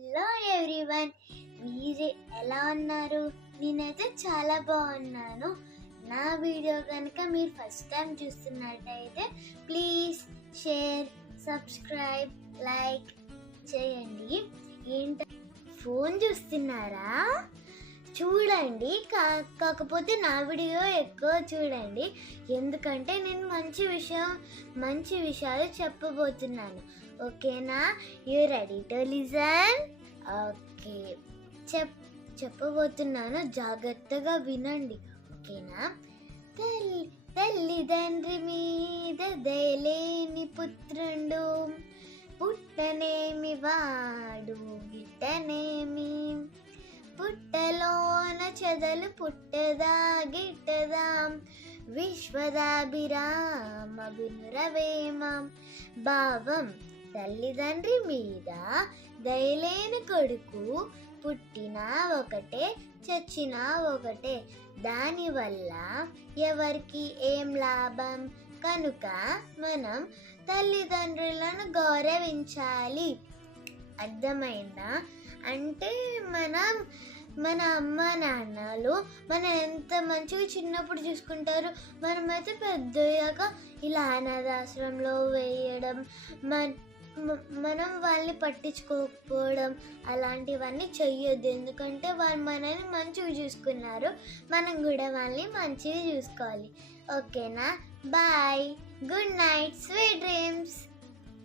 Hello everyone, మీరు ఎలా ఉన్నారు? నేనైతే చాలా బాగున్నాను. నా వీడియో కనుక మీరు ఫస్ట్ టైం చూస్తున్నట్టయితే ప్లీజ్ షేర్, సబ్స్క్రైబ్, లైక్ చేయండి. ఫోన్ చూస్తున్నారా? చూడండి, కాకపోతే నా వీడియో ఎక్కువ చూడండి, ఎందుకంటే నేను మంచి విషయాలు చెప్పబోతున్నాను. ఓకేనా? You ready to listen? Okay, చెప్పబోతున్నాను, జాగ్రత్తగా వినండి. ఓకేనా? తల్లిదండ్రి మీద దయలేని పుత్రుండు, పుట్టనేమి వాడు గిట్టనేమి, పుట్టలోన చెదలు పుట్టదా గిట్టదా, విశ్వదాభిరామ వినురవేమ. భావం: తల్లిదండ్రి మీద దయలేని కొడుకు పుట్టినా ఒకటే, చచ్చినా ఒకటే. దానివల్ల ఎవరికి ఏం లాభం? కనుక మనం తల్లిదండ్రులను గౌరవించాలి. అర్థమైందా? అంటే మన అమ్మ నాన్నలు మనం ఎంత మంచిగా చిన్నప్పుడు చూసుకుంటారు, మనమైతే పెద్దయ్యాక ఇలా అనాథాశ్రమంలో వేయడం, మనం వాళ్ళని పట్టించుకోకపోవడం అలాంటివన్నీ చెయ్యొద్దు. ఎందుకంటే వాళ్ళు మనల్ని మంచిగా చూసుకున్నారు, మనం కూడా వాళ్ళని మంచిగా చూసుకోవాలి. ఓకేనా? Bye, good night, sweet dreams.